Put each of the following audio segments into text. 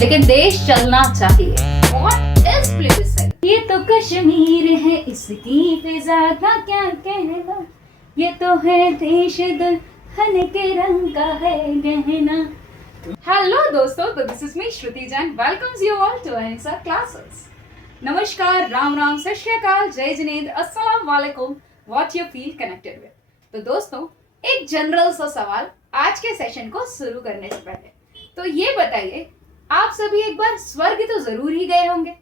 लेकिन देश चलना चाहिए। What is plebiscite? ये तो कश्मीर है, इसकी फिजा का क्या कहना, ये तो है देश दुल्हन के रंग का है गहना। हेलो दोस्तों, तो this is me Shruti Jain, welcomes you all to Ahimsa classes. नमस्कार, राम राम, सत श्री अकाल, जय जिनेंद्र, अस्सलाम वालेकुम, what you feel connected with. तो दोस्तों, एक जनरल सा सवाल आज के सेशन को शुरू करने से पहले, तो ये बताइए, आप सभी एक बार स्वर्ग तो जरूर ही गए होंगे,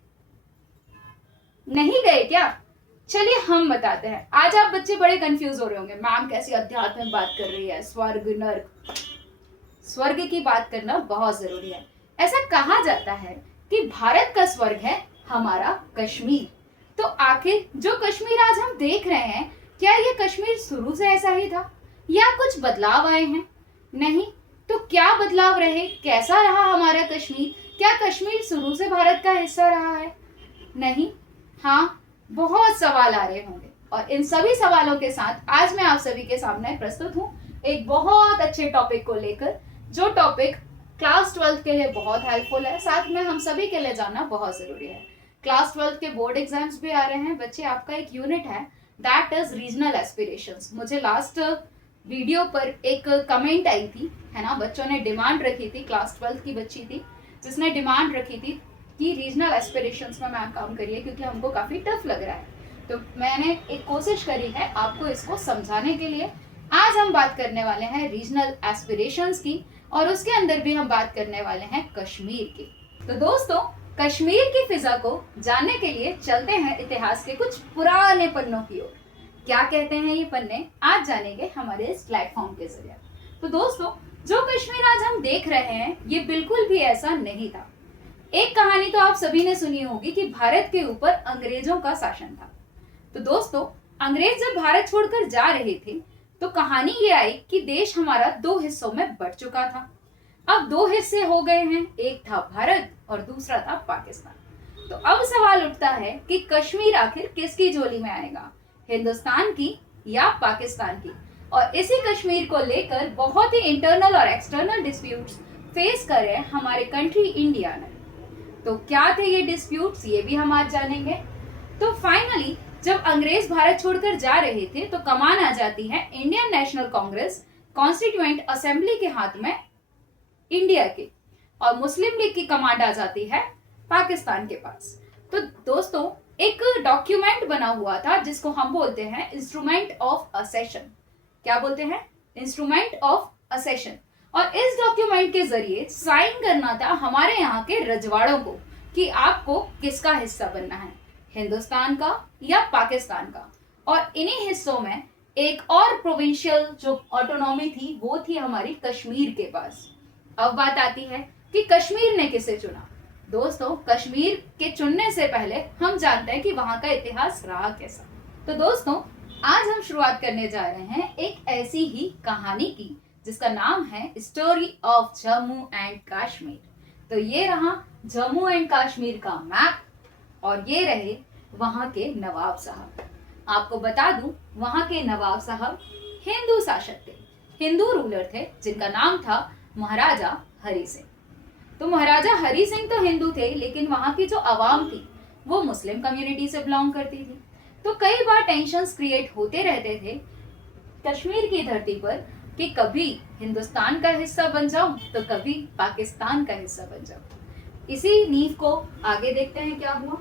नहीं गए क्या? चलिए हम बताते हैं। आज आप बच्चे बड़े कंफ्यूज हो रहे होंगे, मैम कैसी आध्यात्मिक बात कर रही है, स्वर्ग नर्क। स्वर्ग की बात करना बहुत जरूरी है। ऐसा कहा जाता है कि भारत का स्वर्ग है हमारा कश्मीर। तो आखिर जो कश्मीर आज हम देख रहे हैं, क्या ये कश्मीर शुरू से ऐसा ही था या कुछ बदलाव आए हैं? नहीं तो क्या बदलाव रहे, कैसा रहा हमारा कश्मीर? क्या कश्मीर शुरू से भारत का हिस्सा रहा है? नहीं, हाँ, बहुत सवाल आ रहे होंगे और इन सभी सवालों के साथ आज मैं आप सभी के सामने प्रस्तुत हूँ एक बहुत अच्छे टॉपिक को लेकर, जो टॉपिक क्लास 12 के लिए बहुत हेल्पफुल है, साथ में हम सभी के लिए जानना बहुत जरूरी है। क्लास 12 के बोर्ड एग्जाम्स भी आ रहे हैं बच्चे, आपका एक यूनिट है दैट इज रीजनल एस्पिरेशंस। मुझे लास्ट वीडियो पर एक कमेंट आई थी, है ना, बच्चों ने डिमांड रखी थी, क्लास 12 की बच्ची थी जिसने डिमांड रखी थी कि रीजनल एस्पिरेशंस में मैम काम करिए क्योंकि हमको काफी टफ लग रहा है। तो मैंने एक कोशिश करी है आपको इसको समझाने के लिए। आज हम बात करने वाले हैं रीजनल एस्पिरेशंस की और उसके अंदर भी हम बात करने वाले हैं कश्मीर की। तो दोस्तों, कश्मीर की फिजा को जानने के लिए चलते हैं इतिहास के कुछ पुराने पन्नों की ओर। क्या कहते हैं ये पन्ने, आज जानेंगे हमारे इस प्लेटफॉर्म के जरिए। तो दोस्तों, जो कश्मीर आज हम देख रहे हैं ये बिल्कुल भी ऐसा नहीं था। एक कहानी तो आप सभी ने सुनी होगी कि भारत के ऊपर अंग्रेजों का शासन था। तो दोस्तों, अंग्रेज जब भारत छोड़कर जा रहे थे तो कहानी ये आई कि देश हमारा दो हिस्सों में बंट चुका था। अब दो हिस्से हो गए हैं, एक था भारत और दूसरा था पाकिस्तान। तो अब सवाल उठता है कि कश्मीर आखिर किसकी झोली में आएगा, हिंदुस्तान की या पाकिस्तान की? और इसी कश्मीर को लेकर बहुत ही इंटरनल और एक्सटर्नल डिस्प्यूट्स फेस करे हमारे कंट्री इंडिया ने। तो क्या थे ये डिस्प्यूट्स, ये भी हम आज जानेंगे। तो फाइनली जब अंग्रेज भारत छोड़कर जा रहे थे तो कमान आ जाती है Indian National Congress constituent assembly के हाथ में, इंडिया के, और मुस्लिम लीग की कमांड आ जाती है पाकिस्तान के पास। तो दोस्तों, एक डॉक्यूमेंट बना हुआ था जिसको हम बोलते हैं इंस्ट्रूमेंट ऑफ असेशन। क्या बोलते हैं? Instrument of accession. और इस डॉक्यूमेंट के जरिए साइन करना था हमारे यहाँ के रजवाड़ों को कि आपको किसका हिस्सा बनना है, हिंदुस्तान का या पाकिस्तान का। और इन्हीं हिस्सों में एक और प्रोविंशियल जो ऑटोनॉमी थी वो थी हमारी कश्मीर के पास। अब बात आती है कि कश्मीर ने किसे चुना। दोस्तों, कश्मीर के चुनने से पहले हम जानते हैं कि वहां का इतिहास रहा कैसा। तो दोस्तों, आज हम शुरुआत करने जा रहे हैं एक ऐसी ही कहानी की जिसका नाम है story of Jammu and Kashmir. तो ये रहा जम्मू एंड कश्मीर का मैप और ये रहे वहां के नवाब साहब। आपको बता दूं, वहां के नवाब साहब हिंदू शासक थे, हिंदू रूलर थे जिनका नाम था महाराजा हरि सिंह। तो महाराजा हरि सिंह तो हिंदू थे लेकिन वहां की जो आवाम थी वो मुस्लिम कम्युनिटी से बिलोंग करती थी। तो कई बार टेंशन्स क्रिएट होते रहते थे कश्मीर की धरती पर कि कभी हिंदुस्तान का हिस्सा बन जाऊं तो कभी पाकिस्तान का हिस्सा बन जाऊं। इसी नींव को आगे देखते हैं क्या हुआ।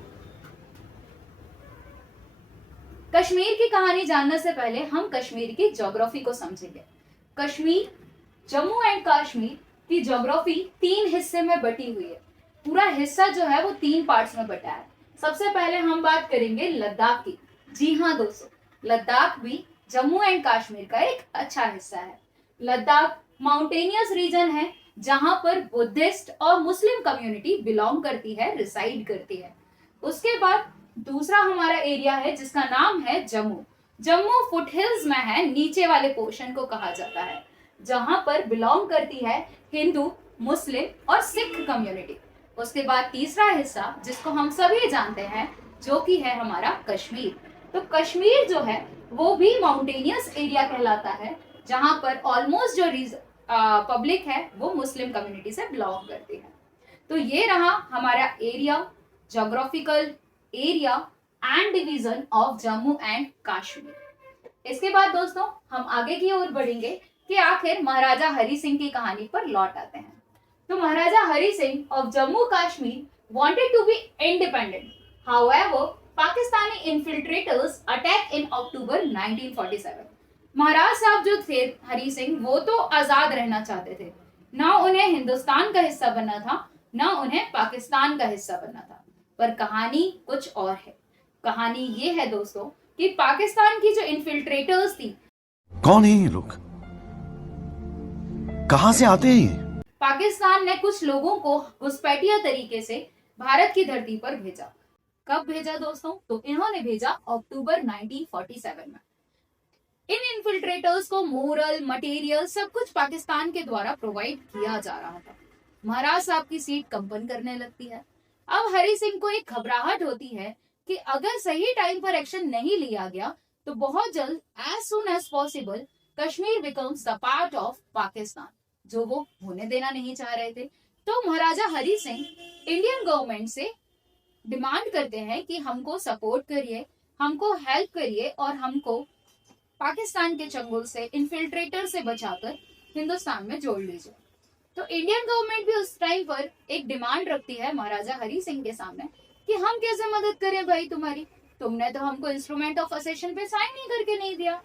कश्मीर की कहानी जानने से पहले हम कश्मीर की ज्योग्राफी को समझेंगे। कश्मीर, जम्मू एंड कश्मीर की ज्योग्राफी 3 हिस्से में बटी हुई है। पूरा हिस्सा जो है वो 3 पार्ट्स में बटा है। सबसे पहले हम बात करेंगे लद्दाख की। जी हाँ दोस्तों, लद्दाख भी जम्मू एंड कश्मीर का एक अच्छा हिस्सा है। लद्दाख माउंटेनियस रीजन है जहां पर बुद्धिस्ट और मुस्लिम कम्युनिटी बिलोंग करती है, रिसाइड करती है। उसके बाद दूसरा हमारा एरिया है जिसका नाम है जम्मू। जम्मू फुटहिल्स में है, नीचे वाले पोर्शन को कहा जाता है, जहां पर बिलोंग करती है हिंदू, मुस्लिम और सिख कम्युनिटी। उसके बाद तीसरा हिस्सा जिसको हम सभी जानते हैं जो कि है हमारा कश्मीर। तो कश्मीर जो है वो भी माउंटेनियस एरिया कहलाता है जहां पर ऑलमोस्ट जो पब्लिक है वो मुस्लिम कम्युनिटी से बिलोंग करती है। तो ये रहा हमारा area, geographical area and division of Jammu and Kashmir. इसके बाद दोस्तों हम आगे की ओर बढ़ेंगे कि आखिर महाराजा हरि सिंह की कहानी पर लौट आते हैं। तो Maharaja Hari Singh of Jammu Kashmir wanted to be independent. However, Pakistani infiltrators attacked in October 1947. महाराज साहब जो थे हरि सिंह, वो तो आजाद रहना चाहते थे, ना उन्हें हिंदुस्तान का हिस्सा बनना था, ना उन्हें पाकिस्तान का हिस्सा बनना था। पर कहानी कुछ और है। कहानी ये है दोस्तों कि पाकिस्तान की जो इन्फिल्ट्रेटर्स थी, कौन है ये लोग, कहां से आते हैं ये? पाकिस्तान ने कुछ लोगों को घुसपैठिया तरीके से भारत की धरती पर भेजा। कब भेजा दोस्तों? तो इन्होंने भेजा अक्टूबर 1947 में। इन इन्फिल्ट्रेटर्स को मोरल मटेरियल सब कुछ पाकिस्तान के द्वारा प्रोवाइड किया जा रहा था। महाराज साहब की सीट कंपन करने लगती है। अब हरि सिंह को एक घबराहट होती है कि अगर सही टाइम पर एक्शन नहीं लिया गया तो बहुत जल्द as soon as possible Kashmir becomes the part of Pakistan, जो वो होने देना नहीं चाह रहे थे। तो महाराजा हरि सिंह इंडियन गवर्नमेंट से डिमांड करते हैं कि हमको सपोर्ट करिए, हमको हेल्प करिए और हमको पाकिस्तान के चंगुल से, इन्फिल्ट्रेटर से बचाकर हिंदुस्तान में जोड़ लीजिए। तो इंडियन गवर्नमेंट भी उस टाइम पर एक डिमांड रखती है महाराजा हरि सिंह के सामने कि हम कैसे मदद करें भाई तुम्हारी, तुमने तो हमको इंस्ट्रूमेंट ऑफ असेशन पे साइन नहीं करके नहीं दिया।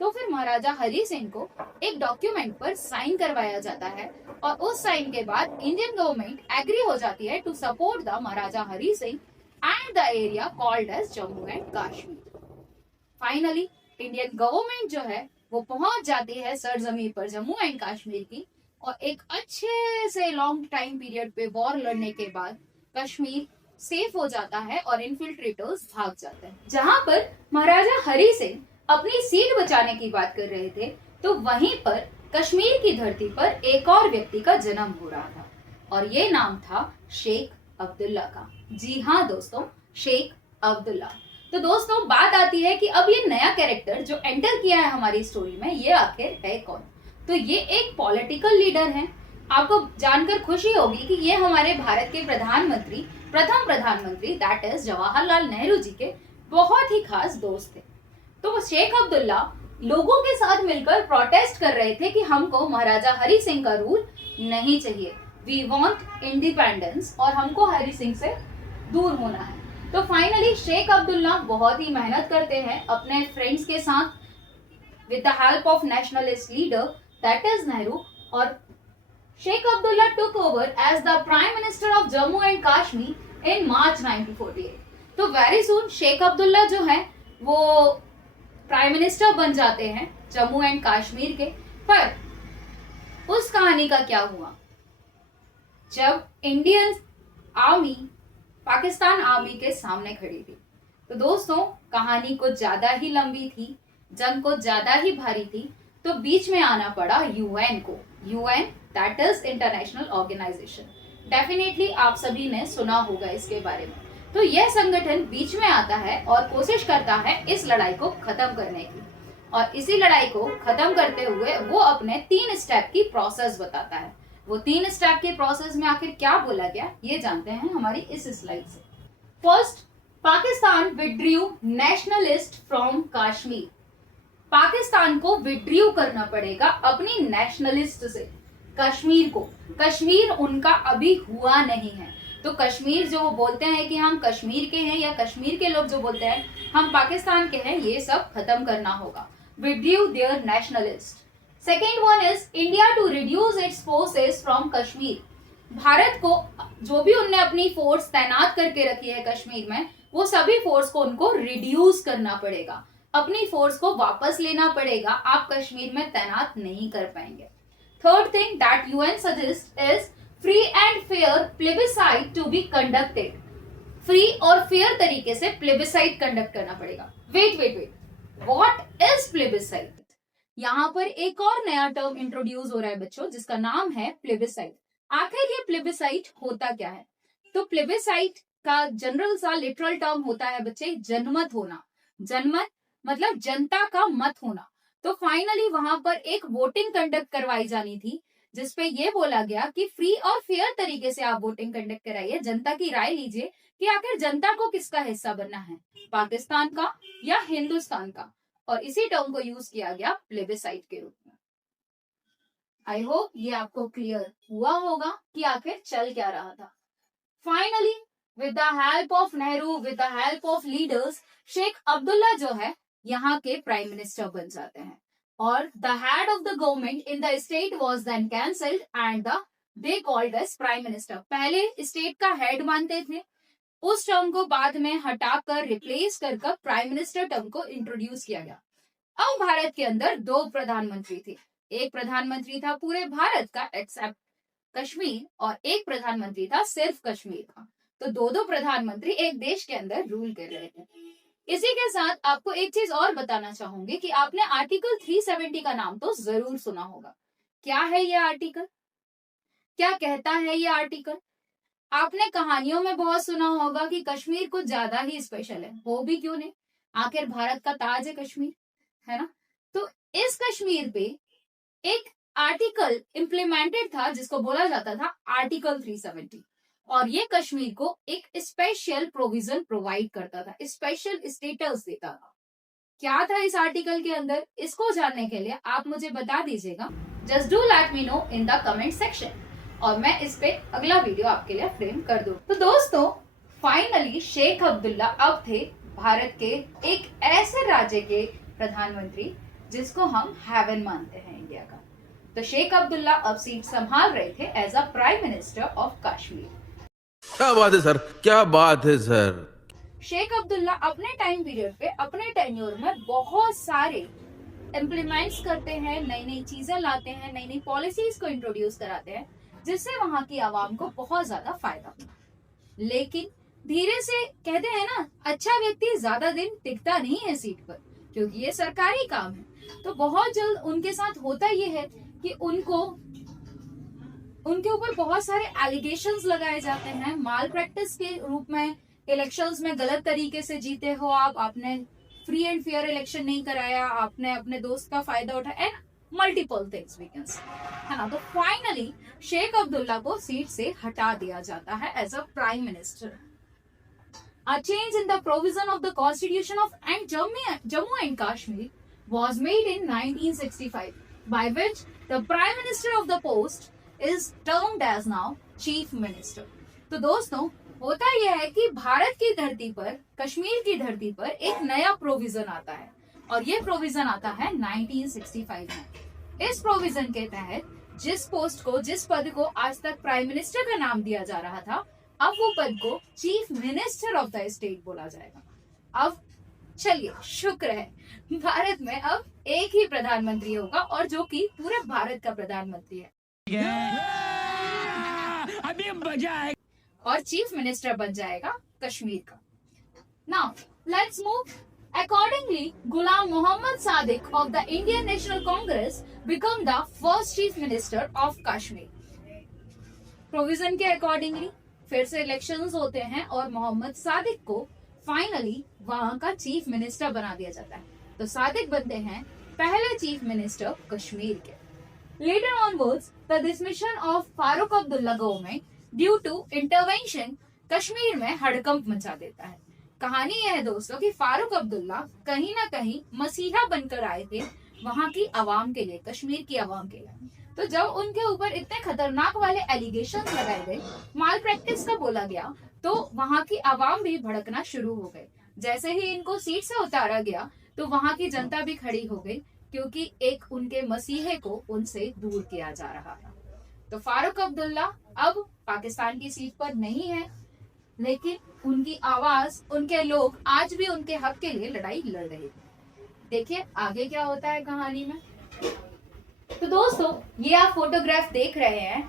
तो फिर महाराजा हरि सिंह को एक डॉक्यूमेंट पर साइन करवाया जाता है और उस साइन के बाद इंडियन गवर्नमेंट एग्री हो जाती है to support the Maharaja Hari Singh and the area called as Jammu and Kashmir. Finally Indian government जो है वो पहुंच जाती है सरजमीन पर जम्मू एंड कश्मीर की, और एक अच्छे से लॉन्ग टाइम पीरियड पे वॉर लड़ने के बाद कश्मीर सेफ हो जाता है और इन्फिल्ट्रेटर्स भाग जाते हैं। जहां पर महाराजा हरि सिंह अपनी सीट बचाने की बात कर रहे थे, तो वहीं पर कश्मीर की धरती पर एक और व्यक्ति का जन्म हो रहा था और ये नाम था शेख अब्दुल्ला का। जी हाँ दोस्तों, शेख अब्दुल्ला। तो दोस्तों बात आती है कि अब ये नया कैरेक्टर जो एंटर किया है हमारी स्टोरी में, ये आखिर है कौन? तो ये एक पॉलिटिकल लीडर है। आपको जानकर खुशी होगी कि ये हमारे भारत के प्रधानमंत्री, प्रथम प्रधानमंत्री दैट इज जवाहरलाल नेहरू जी के बहुत ही खास दोस्त थे। तो शेख अब्दुल्ला लोगों के साथ मिलकर प्रोटेस्ट कर रहे थे कि हमको महाराजा हरि सिंह का रूल नहीं चाहिए, वी वांट इंडिपेंडेंस, और हमको हरि सिंह से दूर होना है। तो फाइनली शेख अब्दुल्ला बहुत ही मेहनत करते हैं अपने फ्रेंड्स के साथ with the help of nationalist leader that is Nehru, और Sheikh Abdullah took over as the prime minister of Jammu and Kashmir in March 1948। तो वेरी सून शेख अब्दुल्ला जो है वो प्राइम मिनिस्टर बन जाते हैं जम्मू एंड कश्मीर के। पर उस कहानी का क्या हुआ? जब इंडियन आर्मी पाकिस्तान आर्मी के सामने खड़ी थी, तो दोस्तों कहानी कुछ ज्यादा ही लंबी थी, जंग कुछ ज्यादा ही भारी थी, तो बीच में आना पड़ा यूएन को। UN that is international organisation. Definitely आप सभी ने सुना होगा इसके बारे में। तो यह संगठन बीच में आता है और कोशिश करता है इस लड़ाई को खत्म करने की, और इसी लड़ाई को खत्म करते हुए वो अपने 3 स्टेप की प्रोसेस बताता है। वो 3 स्टेप के प्रोसेस में आखिर क्या बोला गया ये जानते हैं हमारी इस स्लाइड से। First, Pakistan withdrew nationalist from Kashmir. Pakistan को विड्रू करना पड़ेगा अपनी नेशनलिस्ट से कश्मीर को। कश्मीर उनका अभी हुआ नहीं है, तो कश्मीर जो वो बोलते हैं कि हम कश्मीर के हैं, या कश्मीर के लोग जो बोलते हैं हम पाकिस्तान के हैं, ये सब खत्म करना होगा। Withdraw their nationalist. Second one is India to reduce its forces from Kashmir. Bharat को जो भी उनने अपनी फोर्स तैनात करके रखी है कश्मीर में, वो सभी फोर्स को उनको रिड्यूस करना पड़ेगा, अपनी फोर्स को वापस लेना पड़ेगा, आप कश्मीर में तैनात नहीं कर पाएंगे। Third thing that UN suggest is free and fair plebiscite to be conducted. Free और फेयर तरीके से प्लेबिसाइट कंडक्ट करना पड़ेगा। Wait, what is plebiscite? यहाँ पर एक और नया टर्म इंट्रोड्यूस हो रहा है बच्चों, जिसका नाम है प्लेबिसाइट। आखिर ये प्लेबिसाइट होता क्या है? तो प्लेबिसाइट का जनरल सा लिटरल टर्म होता है बच्चे जनमत होना। जनमत मतलब जनता का मत होना। तो फाइनली वहां पर एक वोटिंग कंडक्ट करवाई जानी थी, जिसपे ये बोला गया कि फ्री और फेयर तरीके से आप वोटिंग कंडक्ट कराइए, जनता की राय लीजिए कि आखिर जनता को किसका हिस्सा बनना है, पाकिस्तान का या हिंदुस्तान का। और इसी टर्म को यूज किया गया प्लेबिसाइट के रूप में। आई होप ये आपको क्लियर हुआ होगा कि आखिर चल क्या रहा था। Finally with the help of Nehru, with the help of leaders, Sheikh Abdullah जो है यहाँ के प्राइम मिनिस्टर बन जाते हैं और the head of the government in the state was then cancelled and they called as prime minister. पहले स्टेट का हेड मानते थे, उस टर्म को बाद में हटाकर रिप्लेस कर प्राइम मिनिस्टर टर्म को इंट्रोड्यूस किया गया। अब भारत के अंदर दो प्रधानमंत्री थे, एक प्रधानमंत्री था पूरे भारत का एक्सेप्ट कश्मीर और एक प्रधानमंत्री था सिर्फ कश्मीर का। तो दो प्रधानमंत्री एक देश के अंदर रूल कर रहे थे। इसी के साथ आपको एक चीज और बताना चाहूंगी कि आपने आर्टिकल 370 का नाम तो जरूर सुना होगा। क्या है ये आर्टिकल, क्या कहता है ये आर्टिकल? आपने कहानियों में बहुत सुना होगा कि कश्मीर कुछ ज्यादा ही स्पेशल है, वो भी क्यों नहीं, आखिर भारत का ताज है कश्मीर, है ना। तो इस कश्मीर पे एक आर्टिकल इम्प्लीमेंटेड था जिसको बोला जाता था आर्टिकल 370 और ये कश्मीर को एक स्पेशल प्रोविजन प्रोवाइड करता था, स्पेशल स्टेटस देता था। क्या था इस आर्टिकल के अंदर, इसको जानने के लिए आप मुझे बता दीजिएगा। Just do let me know in the comment section और मैं इस पे अगला वीडियो आपके लिए फ्रेम कर दूं। तो दोस्तों फाइनली शेख अब्दुल्ला अब थे भारत के एक ऐसे राज्य के प्रधानमंत्री जिसको हम हेवन मानते हैं इंडिया का। तो शेख अब्दुल्ला अब सीट संभाल रहे थे as a prime minister of Kashmir. क्या बात है सर, क्या बात है सर। शेख अब्दुल्ला अपने टाइम पीरियड पे अपने टेन्योर में बहुत सारे इम्प्लीमेंट्स करते हैं, नई नई चीजें लाते हैं, नई नई पॉलिसीज को इंट्रोड्यूस कराते हैं जिससे वहां की आवाम को बहुत ज्यादा फायदा हुआ। लेकिन धीरे से कहते हैं ना, अच्छा व्यक्ति ज्यादा दिन टिकता नहीं है सीट पर, क्योंकि ये सरकारी काम है। तो बहुत जल्द उनके साथ होता ये है कि उनके ऊपर बहुत सारे एलिगेशंस लगाए जाते हैं, माल प्रैक्टिस के रूप में। इलेक्शंस में गलत तरीके से जीते हो आप, आपने फ्री एंड फेयर इलेक्शन नहीं कराया, आपने अपने दोस्त का फायदा उठाया and multiple things we can say, है ना। तो फाइनली शेख अब्दुल्ला को सीट से हटा दिया जाता है as a prime minister. A change in the provision of the Constitution of Jammu and Kashmir was made in 1965, by which the Prime Minister of the post is termed as now Chief Minister. तो दोस्तों होता यह है कि भारत की धरती पर, कश्मीर की धरती पर एक नया प्रोविजन आता है और ये प्रोविजन आता है 1965 में। इस प्रोविजन के तहत जिस पोस्ट को, जिस पद को आज तक प्राइम मिनिस्टर का नाम दिया जा रहा था, अब वो पद को chief minister of the state बोला जाएगा। अब चलिए, शुक्र है भारत में अब एक ही प्रधानमंत्री होगा और जो कि पूरे भारत का प्रधानमंत्री है। अभी मजा आएगा। और चीफ मिनिस्टर बन जाएगा कश्मीर का। Now let's move accordingly, Ghulam Mohammad Sadiq of the Indian National Congress become the first chief minister of Kashmir. Provision के अकॉर्डिंगली फिर से इलेक्शंस होते हैं और मोहम्मद सादिक को फाइनली वहां का चीफ मिनिस्टर बना दिया जाता है। तो सादिक बनते हैं पहले चीफ मिनिस्टर कश्मीर के। Later onwards the dismissal of Farooq Abdullah government due to intervention Kashmir में हड़कंप मचा देता है। कहानी यह है दोस्तों कि फारूक अब्दुल्ला कहीं ना कहीं मसीहा बनकर आए थे वहां की आवाम के लिए, कश्मीर की आवाम के लिए। तो जब उनके ऊपर इतने खतरनाक वाले एलिगेशंस लगाए गए, माल प्रैक्टिस का बोला गया, तो वहां की आवाम भी भड़कना शुरू हो गए। जैसे ही इनको सीट से उतारा गया तो वहां की जनता भी खड़ी हो गई, क्योंकि एक उनके मसीहे को उनसे दूर किया जा रहा था। तो फारूक अब्दुल्ला अब पाकिस्तान की सीट पर नहीं है, लेकिन उनकी आवाज, उनके लोग आज भी उनके हक के लिए लड़ाई लड़ रहे थे। देखिए आगे क्या होता है कहानी में। तो दोस्तों ये आप फोटोग्राफ देख रहे हैं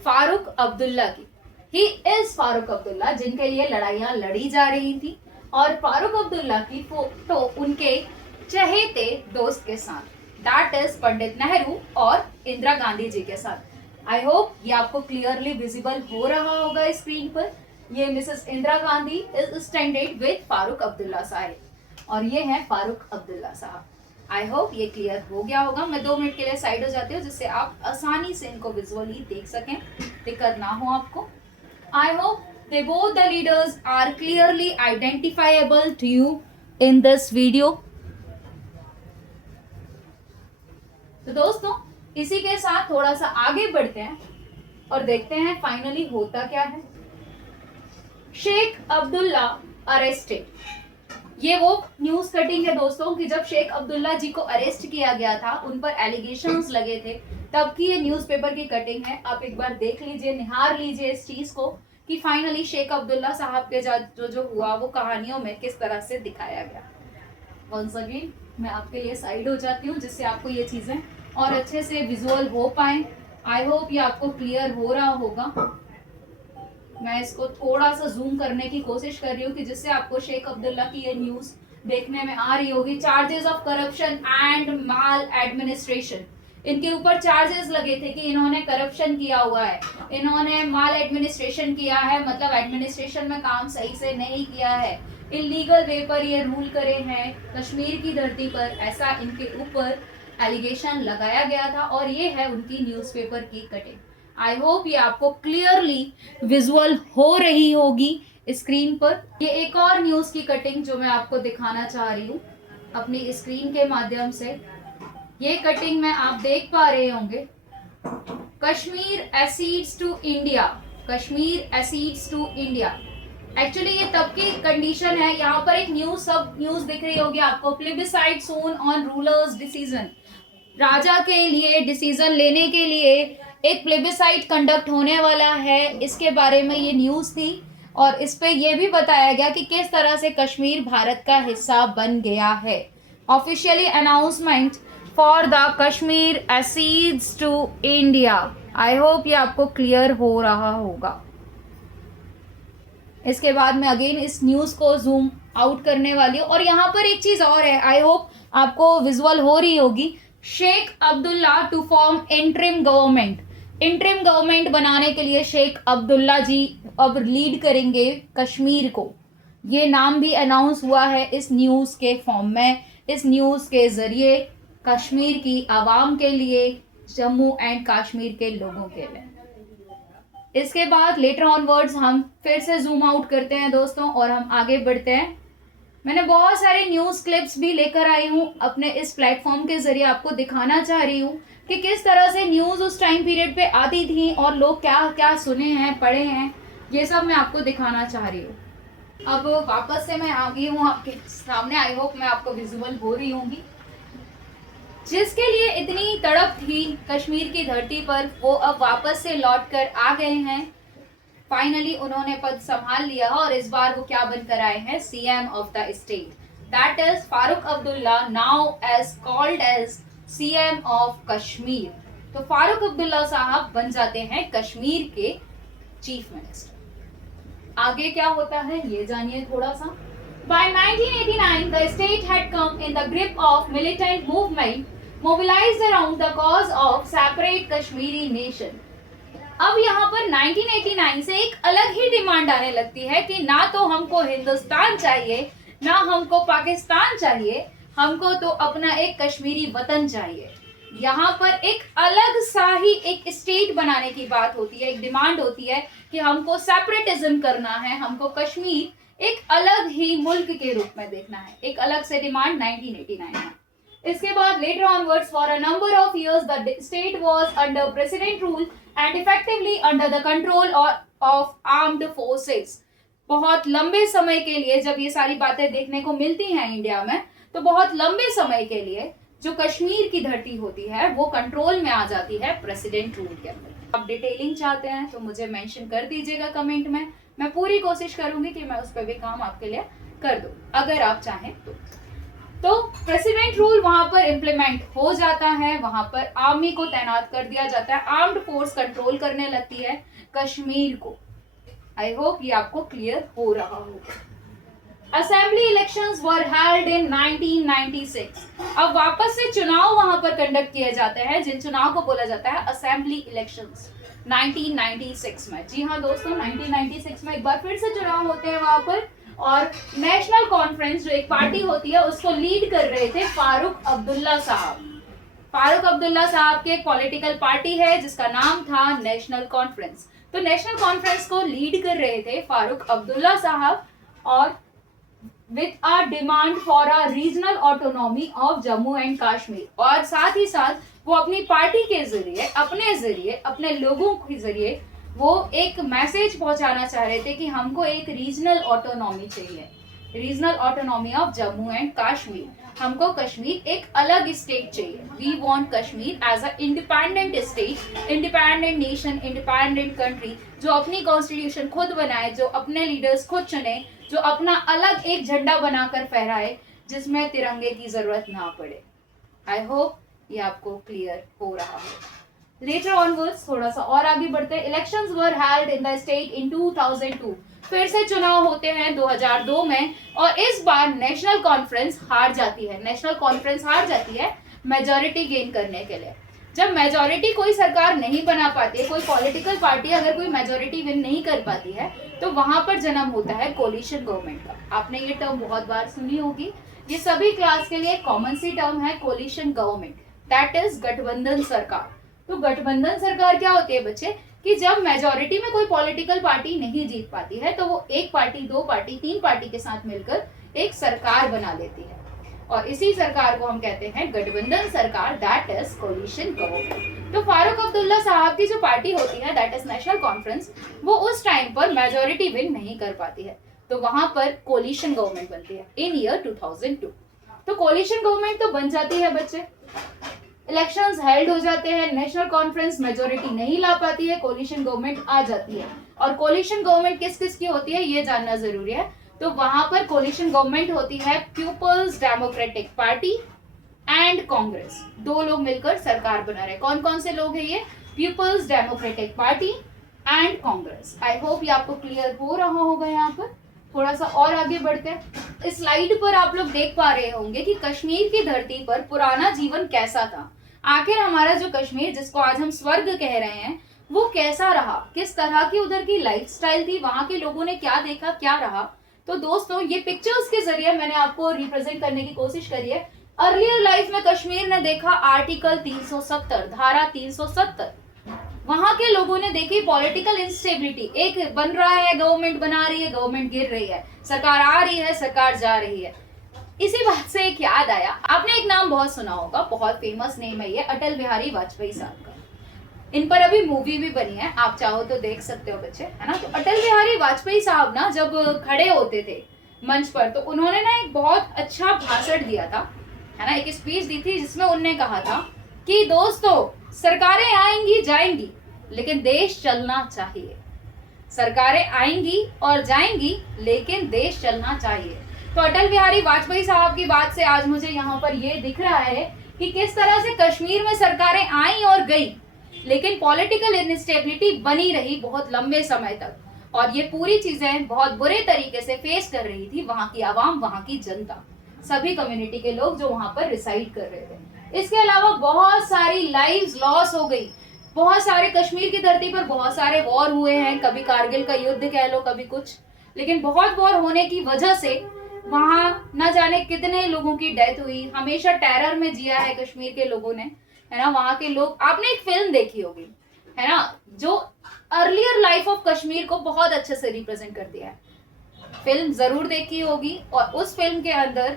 फारूक अब्दुल्ला की। ही इज फारूक अब्दुल्ला जिनके लिए लड़ाइयां लड़ी जा रही थी, और फारूक अब्दुल्ला की फोटो उनके चहेते दोस्त के साथ, दैट इज पंडित नेहरू और इंदिरा गांधी जी के साथ। आई होप ये आपको क्लियरली विजिबल हो रहा होगा स्क्रीन पर। ये Mrs Indira Gandhi is स्टैंडेड with Farooq Abdullah साहब और ये है फारूक अब्दुल्ला साहब। आई होप ये क्लियर हो गया होगा। मैं 2 मिनट के लिए साइड हो जाती हूँ जिससे आप आसानी से इनको विजुअली देख सकें, दिक्कत ना हो आपको। I hope they both the leaders are clearly identifiable to you in this video. तो दोस्तों इसी के साथ थोड़ा सा आगे बढ़ते हैं और देखते हैं फाइनली होता क्या है। शेख अब्दुल्ला अरेस्टेड, ये वो न्यूज कटिंग है दोस्तों कि जब शेख अब्दुल्ला जी को अरेस्ट किया गया था, उन पर एलिगेशंस लगे थे, तब की ये न्यूज़पेपर की कटिंग है। आप एक बार देख लीजिए, निहार लीजिए इस चीज को कि फाइनली शेख अब्दुल्ला साहब के जो हुआ वो कहानियों में किस तरह से दिखाया गया। वंस अगेन मैं आपके लिए साइड हो जाती हूँ जिससे आपको ये चीजें और अच्छे से विजुअल हो पाए। आई होप ये आपको क्लियर हो रहा होगा। मैं इसको थोड़ा सा जूम करने की कोशिश कर रही हूँ कि जिससे आपको शेख अब्दुल्ला की ये न्यूज देखने में आ रही होगी। Charges of corruption and mall administration, इनके ऊपर चार्जेस लगे थे कि इन्होंने करप्शन किया हुआ है, इन्होंने माल एडमिनिस्ट्रेशन किया है, मतलब एडमिनिस्ट्रेशन में काम सही से नहीं किया है, इलीगल वे पर ये रूल करे हैं कश्मीर की धरती पर, ऐसा इनके ऊपर एलिगेशन लगाया गया था। और ये है उनकी न्यूज़पेपर की कटिंग। आई होप ये आपको क्लियरली विजुअल हो रही होगी स्क्रीन पर। ये एक और न्यूज की कटिंग जो मैं आपको दिखाना चाह रही हूँ अपनी स्क्रीन के माध्यम से। ये कटिंग में आप देख पा रहे होंगे, Kashmir accedes to India, Kashmir accedes to India. Actually ये तब की कंडीशन है, यहाँ पर एक न्यूज दिख रही होगी आपको, plebiscite soon on rulers decision, राजा के लिए डिसीजन लेने के लिए एक प्लेबिसाइड कंडक्ट होने वाला है, इसके बारे में ये न्यूज थी। और इस पे ये भी बताया गया कि किस तरह से कश्मीर भारत का हिस्सा बन गया है। Officially announcement for the Kashmir accedes to India. I hope ये आपको क्लियर हो रहा होगा। इसके बाद मैं अगेन इस न्यूज को जूम आउट करने वाली हूँ। और यहाँ पर एक चीज और है, आई होप आपको विजुअल हो रही होगी। Sheikh Abdullah to form interim government, interim government बनाने के लिए शेख अब्दुल्ला जी अब लीड करेंगे कश्मीर को। ये नाम भी अनाउंस हुआ है इस न्यूज के फॉर्म में। इस न्यूज के जरिए कश्मीर की आवाम के लिए, जम्मू एंड कश्मीर के लोगों के लिए। इसके बाद लेटर ऑनवर्ड्स हम फिर से जूम आउट करते हैं दोस्तों और हम आगे बढ़ते हैं। मैंने बहुत सारे न्यूज क्लिप्स भी लेकर आई हूँ अपने इस प्लेटफॉर्म के जरिए, आपको दिखाना चाह रही हूँ कि किस तरह से न्यूज उस टाइम पीरियड पे आती थी और लोग क्या क्या सुने हैं, पढ़े हैं, ये सब मैं आपको दिखाना चाह रही हूँ। अब वापस से मैं आ गई हूँ आपके सामने। आई होप मैं आपको विजुअल हो रही होंगी। जिसके लिए इतनी तड़प थी कश्मीर की धरती पर, वो अब वापस से लौट कर आ गए हैं। फाइनली उन्होंने पद संभाल लिया और इस बार वो क्या बनकर आए हैं, CM of the state, that is Farooq Abdullah, now as called as CM of Kashmir. तो फारूक अब्दुल्ला साहब बन जाते हैं कश्मीर के चीफ मिनिस्टर। आगे क्या होता है ये जानिए थोड़ा सा। By 1989, the state had come in the grip of militant movement mobilized around the cause of separate Kashmiri nation. अब यहाँ पर 1989 से एक अलग ही डिमांड आने लगती है कि ना तो हमको हिंदुस्तान चाहिए, ना हमको पाकिस्तान चाहिए, हमको तो अपना एक कश्मीरी वतन चाहिए। यहाँ पर एक अलग सा ही एक स्टेट बनाने की बात होती है, एक डिमांड होती है कि हमको सेपरेटिज्म करना है, हमको कश्मीर एक अलग ही मुल्क के रूप में देखना है। एक अलग से डिमांड 1989 में। इसके बाद later onwards for a number of years the state was under president rule and effectively under the control of armed forces. बहुत लंबे समय के लिए जब ये सारी बातें देखने को मिलती हैं इंडिया में, तो बहुत लंबे समय के लिए जो कश्मीर की धरती होती है वो कंट्रोल में आ जाती है प्रेसिडेंट रूल के अंदर। आप डिटेलिंग चाहते हैं तो मुझे मेंशन कर दीजिएगा कमेंट में, मैं पूरी कोशिश करूंगी कि मैं उस पर भी काम आपके लिए कर दूं अगर आप चाहें तो प्रेसिडेंट रूल वहां पर इम्प्लीमेंट हो जाता है, वहां पर आर्मी को तैनात कर दिया जाता है, आर्म्ड फोर्स कंट्रोल करने लगती है कश्मीर को। आई होप ये आपको क्लियर हो रहा होगा। Assembly elections were held in 1996। अब वापस से चुनाव वहां पर कंडक्ट किए जाते हैं, जिन चुनाव को बोला जाता है असेंबली इलेक्शंस 1996 में। जी हाँ दोस्तों, 1996 में एक बार फिर से चुनाव होते हैं वहां पर और नेशनल कॉन्फ्रेंस जो एक पार्टी होती है उसको लीड कर रहे थे फारूक अब्दुल्ला साहब। फारूक अब्दुल्ला साहब की एक पॉलिटिकल पार्टी है जिसका नाम था नेशनल कॉन्फ्रेंस। तो नेशनल कॉन्फ्रेंस को लीड कर रहे थे फारूक अब्दुल्ला साहब और with a demand for a regional autonomy of Jammu and Kashmir, और साथ ही साथ वो अपनी पार्टी के जरिए अपने लोगों के जरिए वो एक मैसेज पहुंचाना चाह रहे थे कि हमको एक रीजनल ऑटोनॉमी चाहिए, regional autonomy of Jammu and Kashmir. हमको कश्मीर एक अलग स्टेट चाहिए। We want Kashmir as a independent state, independent nation, independent country, जो अपनी कॉन्स्टिट्यूशन खुद बनाए, जो अपने लीडर्स खुद चुने, जो अपना अलग एक झंडा बनाकर फहराए जिसमें तिरंगे की जरूरत ना पड़े। आई होप ये आपको क्लियर हो रहा है। लेटर ऑनवर्ड्स थोड़ा सा और आगे बढ़ते हैं। Elections were held in the state in 2002। फिर से चुनाव होते हैं 2002 में और इस बार नेशनल कॉन्फ्रेंस हार जाती है। नेशनल कॉन्फ्रेंस हार जाती है मेजॉरिटी गेन करने के लिए। जब मेजॉरिटी कोई सरकार नहीं बना पाती है, कोई पॉलिटिकल पार्टी अगर कोई मेजॉरिटी विन नहीं कर पाती है, तो वहां पर जन्म होता है कोलिशन गवर्नमेंट का। आपने ये टर्म बहुत बार सुनी होगी, ये सभी क्लास के लिए कॉमन सी टर्म है, कोलिशन गवर्नमेंट, दैट इज गठबंधन सरकार। तो गठबंधन सरकार क्या होती है बच्चे, कि जब मेजॉरिटी में कोई पॉलिटिकल पार्टी नहीं जीत पाती है तो वो एक पार्टी, दो पार्टी, तीन पार्टी के साथ मिलकर एक सरकार बना लेती है और इसी सरकार को हम कहते हैं गठबंधन सरकार, दैट इज कोलिशन गवर्नमेंट। तो फारूक अब्दुल्ला साहब की जो पार्टी होती है दैट इज नेशनल कॉन्फ्रेंस, वो उस टाइम पर मेजॉरिटी विन नहीं कर पाती है, तो वहां पर कोलिशन गवर्नमेंट बनती है इन ईयर 2002। तो कोलिशन गवर्नमेंट तो बन जाती है बच्चे, इलेक्शंस हेल्ड हो जाते हैं, नेशनल कॉन्फ्रेंस मेजॉरिटी नहीं ला पाती है, कोलिशन गवर्नमेंट आ जाती है। और कोलिशन गवर्नमेंट किस किस की होती है ये जानना जरूरी है। तो वहां पर कोलिशन गवर्नमेंट होती है people's democratic party and Congress, दो लोग मिलकर सरकार बना रहे। कौन कौन से लोग हैं ये? People's democratic party and Congress. I hope ये आपको क्लियर हो रहा होगा। यहाँ पर थोड़ा सा और आगे बढ़ते हैं। इस स्लाइड पर आप लोग देख पा रहे होंगे कि कश्मीर की धरती पर पुराना जीवन कैसा था। आखिर हमारा जो कश्मीर, जिसको आज हम स्वर्ग कह रहे हैं, वो कैसा रहा, किस तरह की उधर की लाइफस्टाइल थी, वहां के लोगों ने क्या देखा, क्या रहा। तो दोस्तों ये पिक्चर्स के जरिए मैंने आपको रिप्रेजेंट करने की कोशिश करी है। अर्लियर लाइफ में कश्मीर ने देखा आर्टिकल 370, धारा 370। वहां के लोगों ने देखी पॉलिटिकल इंस्टेबिलिटी, एक बन रहा है, गवर्नमेंट बना रही है, गवर्नमेंट गिर रही है, सरकार आ रही है, सरकार जा रही है। इसी बात से एक याद आया, आपने एक नाम बहुत सुना होगा, बहुत फेमस नेम है ये, अटल बिहारी वाजपेयी साहब का। इन पर अभी मूवी भी बनी है, आप चाहो तो देख सकते हो बच्चे, है ना। तो अटल बिहारी वाजपेयी साहब ना जब खड़े होते थे मंच पर, तो उन्होंने ना एक बहुत अच्छा भाषण दिया था, है ना, एक स्पीच दी थी जिसमें उन्होंने कहा था कि दोस्तों सरकारें आएंगी जाएंगी लेकिन देश चलना चाहिए। सरकारें आएंगी और जाएंगी लेकिन देश चलना चाहिए। तो अटल बिहारी वाजपेयी साहब की बात से आज मुझे यहाँ पर ये दिख रहा है कि किस तरह से कश्मीर में सरकारें आई और गई, लेकिन पॉलिटिकल इनस्टेबिलिटी बनी रही बहुत लंबे समय तक, और ये पूरी चीजें बहुत बुरे तरीके से फेस कर रही थी वहां की आवाम, वहां की जनता, सभी कम्युनिटी के लोग जो वहां पर रिसाइड कर रहे थे। इसके अलावा बहुत सारी लाइव्स लॉस हो गई, बहुत सारे कश्मीर की धरती पर बहुत सारे वॉर हुए हैं, कभी कारगिल का युद्ध कह लो, कभी कुछ, लेकिन बहुत वॉर होने की वजह से वहां न जाने कितने लोगों की डेथ हुई। हमेशा टेरर में जिया है कश्मीर के लोगों ने, है ना। वहां के लोग, आपने एक फिल्म देखी होगी, है ना, जो अर्लियर लाइफ ऑफ कश्मीर को बहुत अच्छे से रिप्रेजेंट कर दिया है। फिल्म जरूर देखी होगी और उस फिल्म के अंदर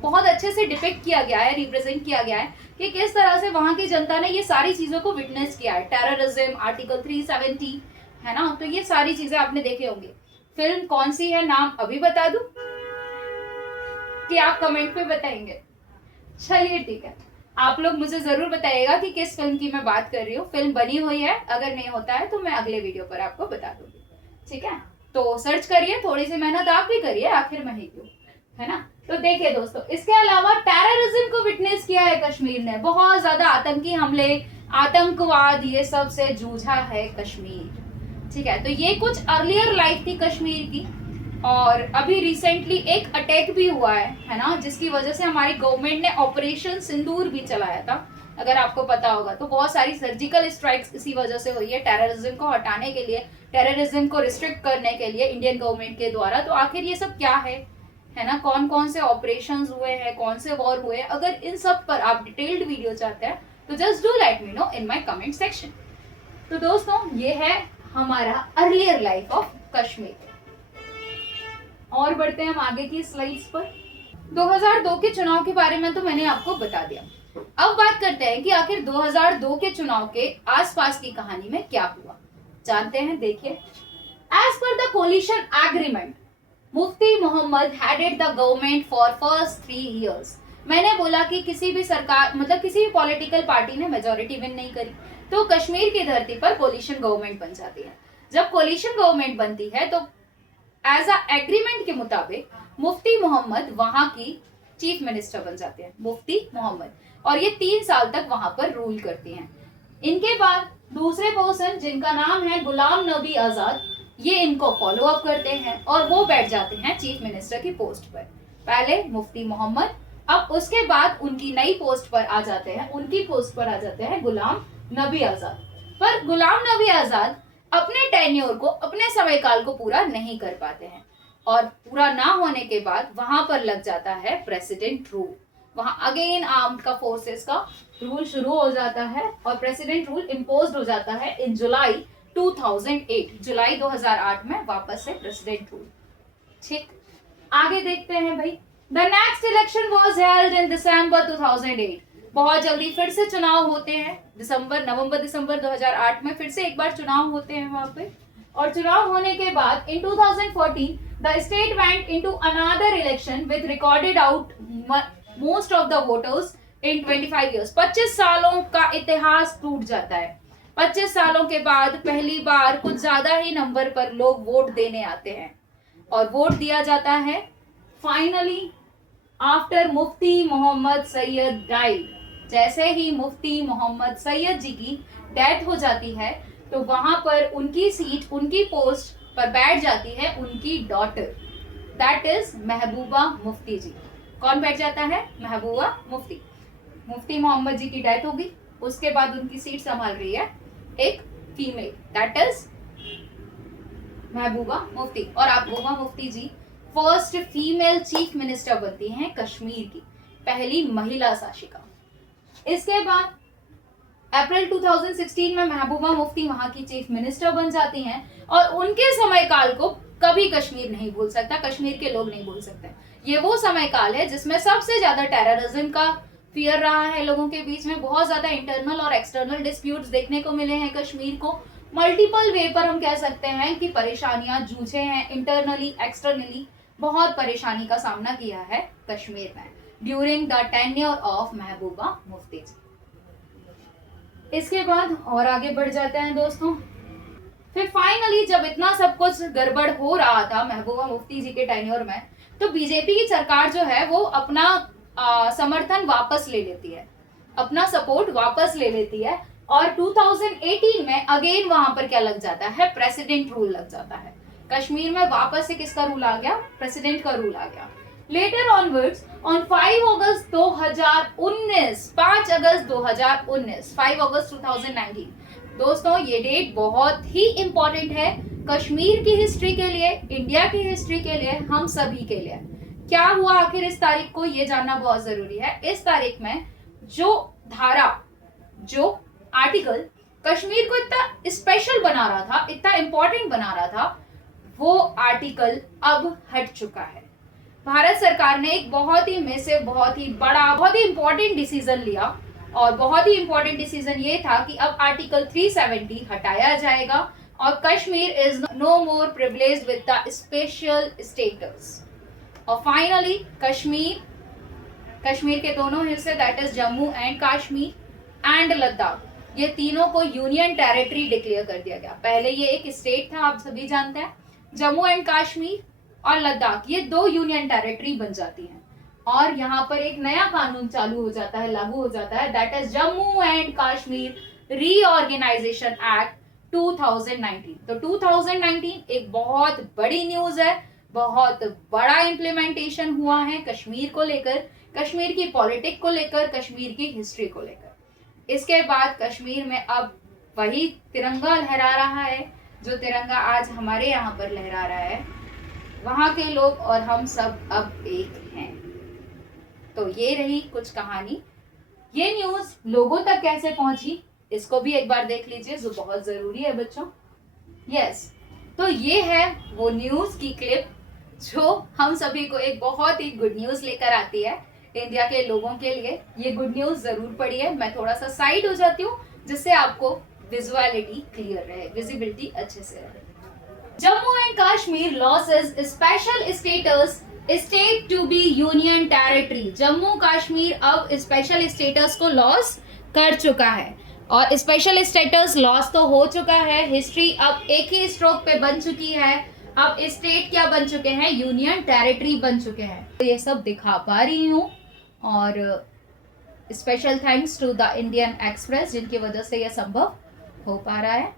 बहुत अच्छे से डिपिक्ट किया गया है, रिप्रेजेंट किया गया है कि किस तरह से वहां की जनता ने ये सारी चीजों को विटनेस किया है। टेररिज्म, आर्टिकल 370, है ना, तो ये सारी चीजें आपने देखे होंगे। फिल्म कौन सी है, नाम अभी बता दूं कि आप कमेंट पे बताएंगे? चलिए ठीक है, आप लोग मुझे जरूर बताइएगा कि किस फिल्म की मैं बात कर रही हूँ। फिल्म बनी हुई है, अगर नहीं होता है तो मैं अगले वीडियो पर आपको बता दूंगी, ठीक है। तो सर्च करिए, थोड़ी सी मेहनत आप भी करिए, आखिर में ही क्यों, है ना। तो देखिए दोस्तों, इसके अलावा टेररिज्म को विटनेस किया है कश्मीर ने, बहुत ज्यादा आतंकी हमले, आतंकवाद, ये सब से जूझा है कश्मीर, ठीक है। तो ये कुछ अर्लियर लाइफ थी कश्मीर की, और अभी रिसेंटली एक अटैक भी हुआ है ना, जिसकी वजह से हमारी गवर्नमेंट ने ऑपरेशन सिंदूर भी चलाया था, अगर आपको पता होगा तो बहुत सारी सर्जिकल स्ट्राइक्स इसी वजह से हुई है, टेररिज्म को हटाने के लिए, टेररिज्म को रिस्ट्रिक्ट करने के लिए इंडियन गवर्नमेंट के द्वारा। तो आखिर ये सब क्या है ना, कौन कौन से ऑपरेशंस हुए हैं, कौन से वॉर हुए हैं। अगर इन सब पर आप डिटेल्ड वीडियो चाहते हैं तो just do let me know in my comment section. तो दोस्तों ये है हमारा अर्लियर लाइफ ऑफ कश्मीर। और बढ़ते हैं हम आगे की स्लाइड्स पर। 2002 के चुनाव के बारे में तो मैंने आपको बता दिया। अब बात करते हैं कि आखिर 2002 के चुनाव के आसपास की कहानी में क्या हुआ, जानते हैं। देखिए, as per the coalition agreement Mufti Mohammad headed the government for first 3 years। मैंने बोला कि किसी भी सरकार मतलब किसी भी पॉलिटिकल पार्टी ने मेजोरिटी विन नहीं करी तो कश्मीर की धरती पर कोलिशन गवर्नमेंट बन जाती है। जब कोलिशन गवर्नमेंट बनती है तो एज अ एग्रीमेंट के मुताबिक मुफ्ती मोहम्मद वहां की चीफ मिनिस्टर बन जाते हैं, मुफ्ती मोहम्मद, और ये 3 साल तक वहां पर रूल करती हैं। इनके बाद दूसरे पर्सन जिनका नाम है गुलाम नबी आजाद, ये इनको फॉलो अप करते हैं और वो बैठ जाते हैं चीफ मिनिस्टर की पोस्ट पर। पहले मुफ्ती मोहम्मद, अब उसके बाद उनकी नई पोस्ट पर आ जाते हैं, उनकी पोस्ट पर आ जाते हैं गुलाम नबी आजाद। पर गुलाम नबी आजाद अपने टेन्योर को, अपने समय काल को पूरा नहीं कर पाते हैं और पूरा ना होने के बाद वहां पर लग जाता है प्रेसिडेंट रूल। वहां अगेन आर्म्ड का फोर्सेस का रूल शुरू हो जाता है और प्रेसिडेंट रूल इम्पोज्ड हो जाता है इन जुलाई 2008, जुलाई 2008 में वापस से प्रेसिडेंट रूल। ठीक, आगे देखते हैं भाई। The next election was held in December 2008। बहुत जल्दी फिर से चुनाव होते हैं, नवंबर दिसंबर 2008 में फिर से एक बार चुनाव होते हैं वहां पे। और चुनाव होने के बाद इन 2014 the state went into another election with recorded out most of the voters in 25 years। 25 सालों का इतिहास टूट जाता है। 25 सालों के बाद पहली बार कुछ ज्यादा ही नंबर पर लोग वोट देने आते हैं और वोट दिया जाता है। फाइनली आफ्टर मुफ्ती मोहम्मद सैयद डाइड, जैसे ही मुफ्ती मोहम्मद सैयद जी की डेथ हो जाती है तो वहां पर उनकी सीट, उनकी पोस्ट पर बैठ जाती है उनकी daughter, that is Mehbooba Mufti जी। कौन बैठ जाता है? महबूबा मुफ्ती। मुफ्ती मोहम्मद जी की डेथ होगी, उसके बाद उनकी सीट संभाल रही है एक female, that is Mehbooba Mufti. और महबूबा मुफ्ती जी फर्स्ट फीमेल चीफ मिनिस्टर बनती हैं कश्मीर की, पहली महिला शासिका। इसके बाद अप्रैल 2016 में महबूबा मुफ्ती वहां की चीफ मिनिस्टर बन जाती हैं और उनके समय काल को कभी कश्मीर नहीं भूल सकता, कश्मीर के लोग नहीं भूल सकते। ये वो समय काल है जिसमें सबसे ज्यादा टेररिज्म का फियर रहा है लोगों के बीच में। बहुत ज्यादा इंटरनल और एक्सटर्नल डिस्प्यूट्स देखने को मिले हैं कश्मीर को। मल्टीपल वे पर हम कह सकते हैं कि परेशानियां जूझे हैं, इंटरनली एक्सटर्नली बहुत परेशानी का सामना किया है कश्मीर में during the tenure of Mehbooba Mufti जी। इसके बाद और आगे बढ़ जाते हैं दोस्तों। फिर फाइनली जब इतना सब कुछ गड़बड़ हो रहा था महबूबा मुफ्ती जी के टेन्योर में, तो बीजेपी की सरकार जो है वो अपना समर्थन वापस ले लेती है, अपना सपोर्ट वापस ले लेती है और 2018 में अगेन वहां पर क्या लग जाता है? प्रेसिडेंट रूल लग जाता है। कश्मीर में वापस से किसका रूल आ गया? प्रेसिडेंट का रूल आ गया। लेटर ऑनवर्ड्स ऑन 5 अगस्त 2019, 5 अगस्त 2019, 5 अगस्त 2019। दोस्तों ये डेट बहुत ही इंपॉर्टेंट है कश्मीर की हिस्ट्री के लिए, इंडिया की हिस्ट्री के लिए, हम सभी के लिए। क्या हुआ आखिर इस तारीख को, ये जानना बहुत जरूरी है। इस तारीख में जो धारा, जो आर्टिकल कश्मीर को इतना स्पेशल बना रहा था, इतना इंपॉर्टेंट बना रहा था, वो आर्टिकल अब हट चुका है। भारत सरकार ने एक बहुत ही मैसिव, बहुत ही बड़ा, बहुत ही इंपॉर्टेंट डिसीजन लिया और बहुत ही इंपॉर्टेंट डिसीजन ये था कि अब आर्टिकल 370 हटाया जाएगा और Kashmir is no more privileged with the special status. और फाइनली कश्मीर के दोनों हिस्से, that is Jammu and Kashmir and Ladakh, ये तीनों को यूनियन टेरिटरी डिक्लेयर कर दिया गया। पहले ये एक स्टेट था, आप सभी जानते हैं, जम्मू एंड कश्मीर और लद्दाख, ये 2 यूनियन टेरिटरी बन जाती हैं और यहाँ पर एक नया कानून चालू हो जाता है, लागू हो जाता है, that is Jammu and Kashmir reorganisation act 2019। तो 2019 एक बहुत बड़ी न्यूज है, बहुत बड़ा इम्प्लीमेंटेशन हुआ है कश्मीर को लेकर, कश्मीर की पॉलिटिक को लेकर, कश्मीर की हिस्ट्री को लेकर। इसके बाद कश्मीर में अब वही तिरंगा लहरा रहा है जो तिरंगा आज हमारे यहाँ पर लहरा रहा है। वहां के लोग और हम सब अब एक हैं। तो ये रही कुछ कहानी। ये न्यूज लोगों तक कैसे पहुंची इसको भी एक बार देख लीजिए, जो बहुत जरूरी है बच्चों। यस, तो ये है वो न्यूज की क्लिप जो हम सभी को एक बहुत ही गुड न्यूज लेकर आती है इंडिया के लोगों के लिए। ये गुड न्यूज जरूर पढ़िए। मैं थोड़ा सा साइड हो जाती हूँ जिससे आपको विजुअलिटी क्लियर रहे, विजिबिलिटी अच्छे से रहे। Jammu and Kashmir losses special status state to be union territory. Jammu Kashmir अब स्पेशल स्टेटस को लॉस कर चुका है और स्पेशल स्टेटस लॉस तो हो चुका है। हिस्ट्री अब एक ही स्ट्रोक पे बन चुकी है। अब स्टेट क्या बन चुके हैं, यूनियन टेरिटरी बन चुके हैं। तो ये सब दिखा पा रही हूँ और special thanks to the Indian Express जिनकी वजह से यह संभव हो पा रहा है।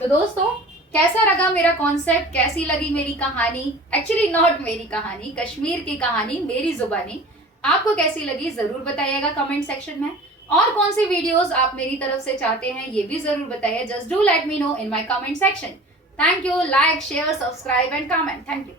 तो दोस्तों, कैसा लगा मेरा कॉन्सेप्ट, कैसी लगी मेरी कहानी? एक्चुअली नॉट मेरी कहानी, कश्मीर की कहानी मेरी जुबानी। आपको कैसी लगी जरूर बताइएगा कमेंट सेक्शन में। और कौन सी वीडियोस आप मेरी तरफ से चाहते हैं ये भी जरूर बताइए। Just do let me know in my comment section. Thank you. Like, share, subscribe and comment. Thank you.